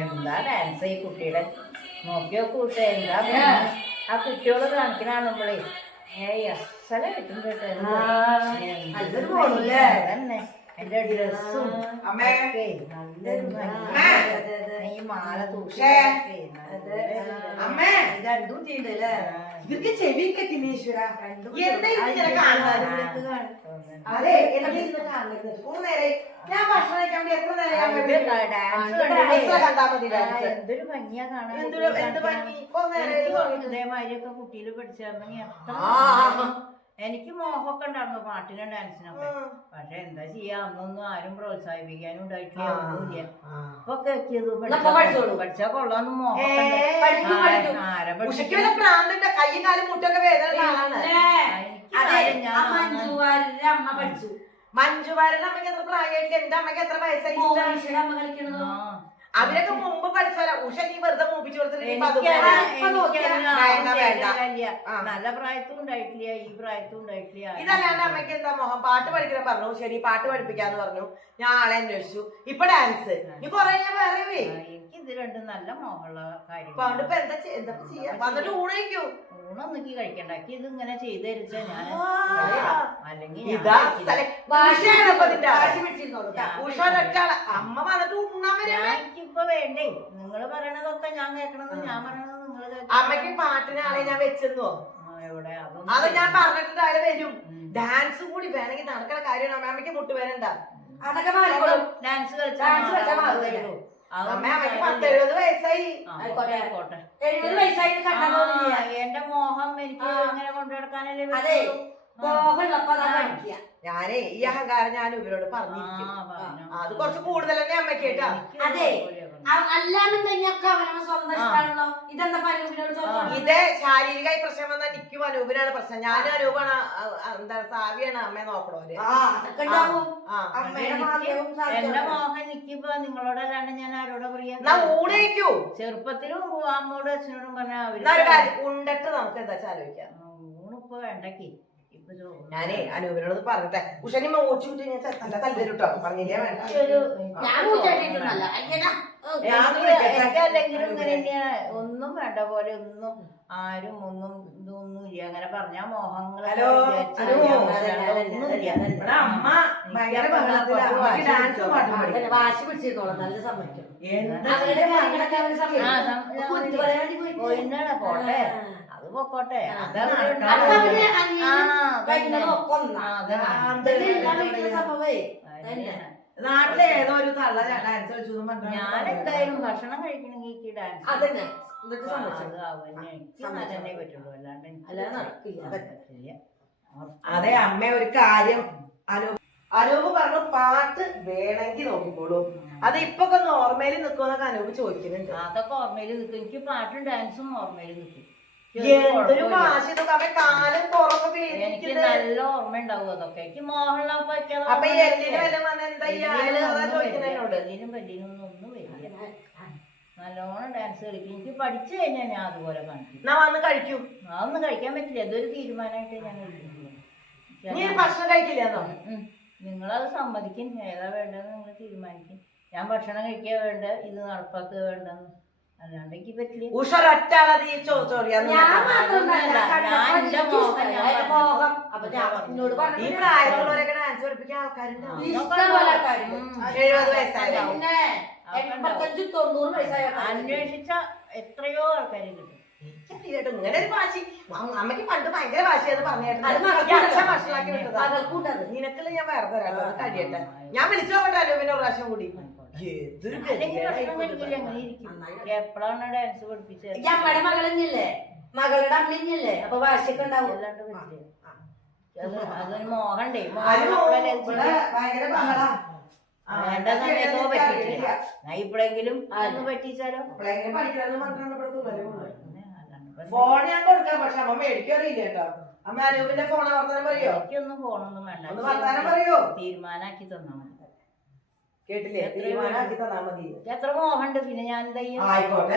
എന്താ ഡാൻസ് ഈ കുട്ടിയുടെ നോക്കിയോ കൂട്ടെ എന്താ ആ കുട്ടിയോട് കാണിക്കണ കാണുമ്പോഴേ അസലായിട്ടുണ്ട് തന്നെ എന്റെ ഡ്രസ്സും ഈ മാല തൂക്കി രണ്ടും ചെയ്യണ്ടല്ലേ ഇവർക്ക് ചെവി കെട്ടിനീശ്വര അതെ ഞാൻ ഭക്ഷണം കഴിക്കാൻ വേണ്ടി എത്ര നേരം എന്തൊരു ഭംഗിയാ കാണാൻ ഇതേമാതിരിയൊക്കെ കുട്ടിയിൽ പഠിച്ചിരുന്നെങ്കിൽ എനിക്ക് മോഹമൊക്കെ ഉണ്ടായിരുന്നു പാട്ടിനും ഡാൻസിനൊക്കെ. പക്ഷെ എന്താ ചെയ്യാ, അന്നൊന്നും ആരും പ്രോത്സാഹിപ്പിക്കാനും ഉണ്ടായിട്ടില്ല, ഒന്നുമില്ല. ഇപ്പൊ പഠിച്ചാ കൊള്ളാന്ന് മോഹമൊക്കെ മഞ്ജുവാരുടെ അമ്മയ്ക്ക് എത്ര പ്രായമായിട്ട് എന്റെ അമ്മയ്ക്ക് എത്ര വയസ്സായി അവരൊക്കെ മുമ്പ് പഠിച്ചാല ഉഷ നീ വെറുതെ മൂപ്പിച്ചു നല്ല പ്രായത്തും ഉണ്ടായിട്ടില്ല, ഈ പ്രായത്തും ഉണ്ടായിട്ടില്ല. ഇതല്ലാണ്ട് അമ്മയ്ക്ക് എന്താ മോഹം? പാട്ട് പഠിക്കാൻ പറഞ്ഞു, ശരി പാട്ട് പഠിപ്പിക്കാന്ന് പറഞ്ഞു, ഞാൻ ആളെ അന്വേഷിച്ചു. ഇപ്പൊ ഡാൻസ് നീ കൊറേ ഞാൻ വേറെ എനിക്ക് ഇത് രണ്ടും നല്ല മോഹമുള്ള കാര്യം. ഇപ്പൊ എന്താ ചെയ്യാ? വന്നിട്ട് ഊണയിക്കൂ. ഊണൊന്നും കഴിക്കണ്ടാക്കി ഇത് ഇങ്ങനെ ചെയ്ത് തരിച്ചാ ഞാൻ അല്ലെങ്കിൽ അമ്മ വന്നിട്ട് ഉണ്ണാൻ എനിക്കിപ്പൊ വേണ്ടേ? നിങ്ങള് പറയണതൊക്കെ ഞാൻ കേൾക്കണമെന്ന്, ഞാൻ പറയണത് നിങ്ങള്. അമ്മയ്ക്ക് പാട്ടിനാളെ ഞാൻ വെച്ചെന്നോ എവിടെ? അത് ഞാൻ പറഞ്ഞിട്ടുണ്ട്, ആള് വരും. ഡാൻസ് കൂടി വേണമെങ്കിൽ നടക്കണ കാര്യമാണ്. അമ്മയ്ക്ക് മുട്ടുവേരണ്ട, അതൊക്കെ ഡാൻസ് അമ്മയ്ക്ക് 70 വയസ്സായി. എന്റെ മോഹം എനിക്ക് ഇങ്ങനെ കൊണ്ടുനടക്കാനല്ലേ. ഞാനേ ഈ അഹങ്കാരം ഞാൻ ഇവരോട് പറഞ്ഞിരിക്കും. അത് കുറച്ച് കൂടുതൽ തന്നെ അമ്മ കേട്ടാ. അതെ, അല്ലാന്നുണ്ടെങ്കിലൊക്കെ അവരുടെ സ്വന്തം ഇഷ്ടമാണല്ലോ. ഇതെന്താ ഇത് ശാരീരികമായി പ്രശ്നം വന്നാൽ നിക്കും അനൂപിനാണ് പ്രശ്നം. ഞാൻ അനൂപാണ്, എന്താ സാവിയാണ് അമ്മയെ നോക്കണോര്. എന്റെ മോഹൻ നിക്കിപ്പോ നിങ്ങളോടല്ലാണ്ട് ഞാൻ ആരോടെ പറയാ? ഊണേക്കൂ. ചെറുപ്പത്തിലും അമ്മോടും അച്ഛനോടും പറഞ്ഞാൽ ഉണ്ടിട്ട് നമുക്ക് എന്താ ആലോചിക്കാം. ഊണിപ്പോ വേണ്ടക്ക്. ഞാനേ അനൂപിനോട് പറഞ്ഞിട്ടെ ഉഷനി മോച്ചു തല്ലുട്ടോ പറഞ്ഞില്ലേ വേണ്ട. അല്ലെങ്കിലും ഇങ്ങനെ തന്നെയാണ്. ഒന്നും വേണ്ട പോലെ ഒന്നും ആരും ഒന്നും ഇതൊന്നും ഇല്ല. അങ്ങനെ പറഞ്ഞ മോഹങ്ങള് വാശി പിടിച്ചിരുന്നോളാം, നല്ല സമയത്ത് പോട്ടെ, അത് പൊക്കോട്ടെ. നാട്ടിലെ ഏതോ ഒരു തള്ള ഡാൻസ് കളിച്ചു. ഞാൻ എന്തായാലും ഭക്ഷണം കഴിക്കണമെങ്കിൽ ഡാൻസ് പറ്റുള്ളൂ, അല്ലാണ്ട് അതെ അമ്മ ഒരു കാര്യം അനൂപ് പറഞ്ഞു, പാട്ട് വേണമെങ്കിൽ നോക്കിക്കോളൂ. അത് ഇപ്പൊ ഒന്ന് ഓർമ്മയിൽ നിൽക്കുമെന്നൊക്കെ അനൂപ് ചോദിക്കുന്നുണ്ട്. അതൊക്കെ ഓർമ്മയിൽ നിൽക്കും. എനിക്ക് പാട്ടും ഡാൻസും ഓർമ്മയിൽ നിൽക്കും. എന്തൊരു വാശി, കാലം പുറമെ എനിക്ക് നല്ല ഓർമ്മ ഉണ്ടാവും അതൊക്കെ. എനിക്ക് മോഹൻലാൽ എല്ലിനും പല്ലിനൊന്നും ഒന്നും വരില്ല. നല്ലോണം ഡാൻസ് കളിക്കും. എനിക്ക് പഠിച്ചു കഴിഞ്ഞാൽ ഞാൻ അതുപോലെ കാണിക്കും. കഴിക്കൂ. അതൊന്നും കഴിക്കാൻ പറ്റില്ല. അതൊരു തീരുമാനമായിട്ട് ഞാൻ ഭക്ഷണം കഴിക്കില്ലെന്നോ? നിങ്ങളത് സമ്മതിക്കും. ഏതാ വേണ്ടതെന്ന് നിങ്ങൾ തീരുമാനിക്കും. ഞാൻ ഭക്ഷണം കഴിക്കുക വേണ്ട, ഇത് നടപ്പാക്കുക വേണ്ടെന്ന്. അല്ലാണ്ട് എനിക്ക് പറ്റില്ല. ഈ പ്രായമുള്ളവരൊക്കെ ഡാൻസ് പഠിപ്പിക്കാൻ ആൾക്കാരുണ്ടാവും. 70 വയസ്സായ അന്വേഷിച്ച എത്രയോ ആൾക്കാരെ കിട്ടും. ഇങ്ങനെ ഒരു വാശി അമ്മയ്ക്ക് പണ്ട് ഭയങ്കര വാശിയാന്ന് പറഞ്ഞിട്ടുണ്ട്. നിനക്കുള്ള ഞാൻ വേറെ തരാം, കഴിയട്ടെ. ഞാൻ വിളിച്ചു നോക്കട്ടെ അനൂപിനെ ഒരു പ്രാവശ്യം കൂടി. എപ്പോഴാണ് ഡാൻസ് പഠിപ്പിച്ചത്? അമ്മയുടെ മകളഞ്ഞല്ലേ, മകളുടെ അമ്മഞ്ഞല്ലേ, അപ്പൊ വാശിയൊക്കെ ഉണ്ടാവും. അതൊരു മോഹണ്ടേ. വേണ്ട സമയത്തോ പറ്റിയിട്ടില്ല. ഇപ്പോഴെങ്കിലും ഒന്ന് പറ്റിച്ചാലോ. ഫോൺ ഞാൻ കൊടുക്കാം, പക്ഷെ അമ്മ മേടിക്കറിയില്ല കേട്ടോ. അമ്മ അനൂപിന്റെ ഫോൺ വർത്തമാനം പറയോ? എനിക്കൊന്നും ഫോണൊന്നും വേണ്ട, വർത്തമാനം പറയോ? തീരുമാനാക്കി തന്നാ മതി. കേട്ടില്ലേ? തീരുമാനാക്കി തന്നാ മതി. എത്ര മോഹണ്ട്, പിന്നെ ഞാൻ എന്താ ആയിക്കോട്ടെ.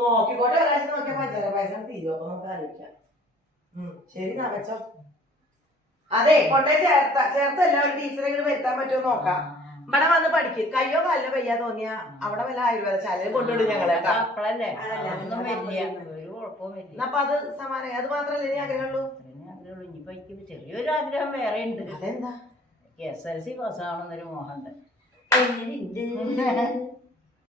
നോക്കിക്കോട്ടെ. ഒരാഴ്ച നോക്കിയാൽ പഞ്ചാര പൈസ തീരുമോ നമുക്ക് ആലോചിക്കാം. ശരി, ഞാൻ വെച്ചോ. അതെ കൊണ്ടേ ചേർത്തല്ല ഒരു ടീച്ചറെ ഇങ്ങനെ വരുത്താൻ പറ്റുമോ നോക്കാം. ഇവിടെ വന്ന് പഠിക്കും. കയ്യോ കാലിനോ വയ്യാ തോന്നിയാ അവിടെ വല്ല ആയുർവേദശാലയിൽ കൊണ്ടുവിടും ഞങ്ങളെ. അപ്പളല്ലേ ഒന്നും വലിയ ഒരു കുഴപ്പവും വലിയ. അപ്പൊ അത് സമാനം. അത് മാത്രമല്ലേ ഇനി ആഗ്രഹമുള്ളൂ? ആഗ്രഹമുള്ളൂ. ഇനിയിപ്പോ എനിക്ക് ചെറിയൊരു ആഗ്രഹം വേറെ ഉണ്ട്. അതെന്താ? SLC പാസ്സാവണമെന്നൊരു മോഹമുണ്ട്. എങ്ങനെയുണ്ട്